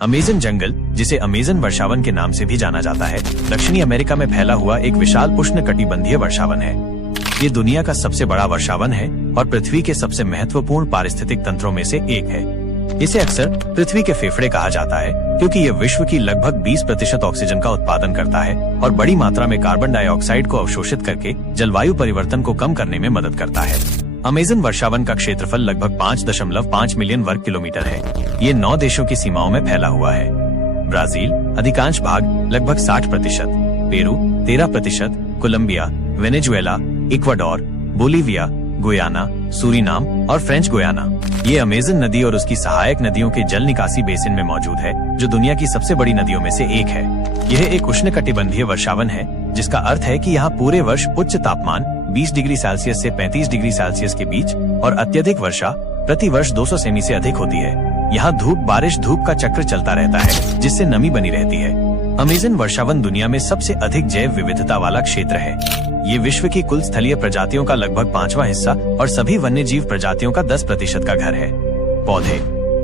Amazon जंगल, जिसे Amazon वर्षावन के नाम से भी जाना जाता है, दक्षिणी अमेरिका में फैला हुआ एक विशाल उष्णकटिबंधीय वर्षावन है। ये दुनिया का सबसे बड़ा वर्षावन है और पृथ्वी के सबसे महत्वपूर्ण पारिस्थितिक तंत्रों में से एक है। इसे अक्सर पृथ्वी के फेफड़े कहा जाता है क्योंकि ये विश्व की लगभग 20% ऑक्सीजन का उत्पादन करता है और बड़ी मात्रा में कार्बन डाइऑक्साइड को अवशोषित करके जलवायु परिवर्तन को कम करने में मदद करता है। अमेज़न वर्षावन का क्षेत्रफल लगभग 5.5 मिलियन वर्ग किलोमीटर है। ये 9 देशों की सीमाओं में फैला हुआ है। ब्राजील अधिकांश भाग लगभग 60%, Peru 13%, Colombia, Venezuela, Ecuador, Bolivia, Guyana, Suriname और फ्रेंच गुयाना। ये अमेज़न नदी और उसकी सहायक नदियों के जल निकासी बेसिन में मौजूद है, जो दुनिया की सबसे बड़ी नदियों में से एक है। यह एक उष्णकटिबंधीय वर्षावन है, जिसका अर्थ है कि यहाँ पूरे वर्ष उच्च तापमान 20 डिग्री सेल्सियस से 35 डिग्री सेल्सियस के बीच और अत्यधिक वर्षा प्रति वर्ष 200 सेमी से अधिक होती है। यहाँ धूप बारिश धूप का चक्र चलता रहता है, जिससे नमी बनी रहती है। अमेज़न वर्षावन दुनिया में सबसे अधिक जैव विविधता वाला क्षेत्र है। ये विश्व की कुल स्थलीय प्रजातियों का लगभग 5वां हिस्सा और सभी वन्य जीव प्रजातियों का 10% का घर है। पौधे,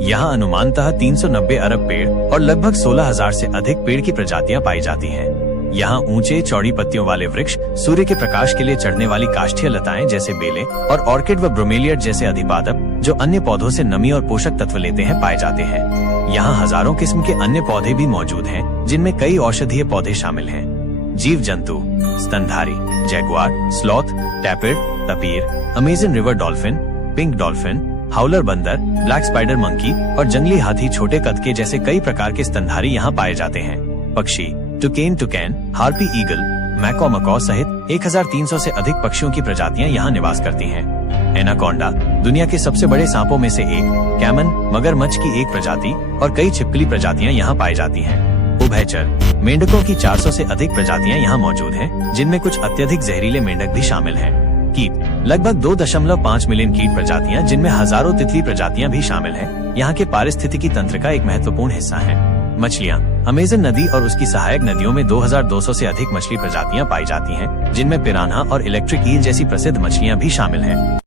यहाँ अनुमानतः 390 अरब पेड़ और लगभग 16,000 से अधिक पेड़ की प्रजातियां पाई जाती हैं। यहाँ ऊंचे चौड़ी पत्तियों वाले वृक्ष, सूर्य के प्रकाश के लिए चढ़ने वाली काष्ठीय लताएं जैसे बेलें और ऑर्किड व ब्रोमेलियड जैसे अधिपादप, जो अन्य पौधों से नमी और पोषक तत्व लेते हैं, पाए जाते हैं। यहाँ हजारों किस्म के अन्य पौधे भी मौजूद हैं, जिनमें कई औषधीय पौधे शामिल हैं। जीव जंतु, स्तनधारी, जैगुआर, स्लॉथ, टैपिड, tapir, Amazon river dolphin, pink dolphin, howler बंदर, ब्लैक स्पाइडर मंकी और जंगली हाथी छोटे कद के जैसे कई प्रकार के स्तनधारी यहाँ पाए जाते हैं। पक्षी, टुकेन, हार्पी ईगल, मैकॉ सहित 1300 से अधिक पक्षियों की प्रजातियां यहाँ निवास करती हैं। एनाकोंडा, दुनिया के सबसे बड़े सांपों में से एक, कैमन, मगरमच्छ की एक प्रजाति और कई छिपकली प्रजातियां यहाँ पाई जाती हैं। उभयचर, मेंढकों की 400 से अधिक प्रजातियां यहाँ मौजूद हैं, जिनमें कुछ अत्यधिक जहरीले मेंढक भी शामिल हैं। कीट, लगभग 2.5 मिलियन कीट प्रजातियां, जिनमें हजारों तितली प्रजातियां भी शामिल हैं, यहाँ के पारिस्थितिकी तंत्र का एक महत्वपूर्ण हिस्सा है। मछलियाँ, अमेज़न नदी और उसकी सहायक नदियों में 2200 से अधिक मछली प्रजातियां पाई जाती हैं, जिनमें पिरान्हा और इलेक्ट्रिक ईल जैसी प्रसिद्ध मछलियां भी शामिल हैं।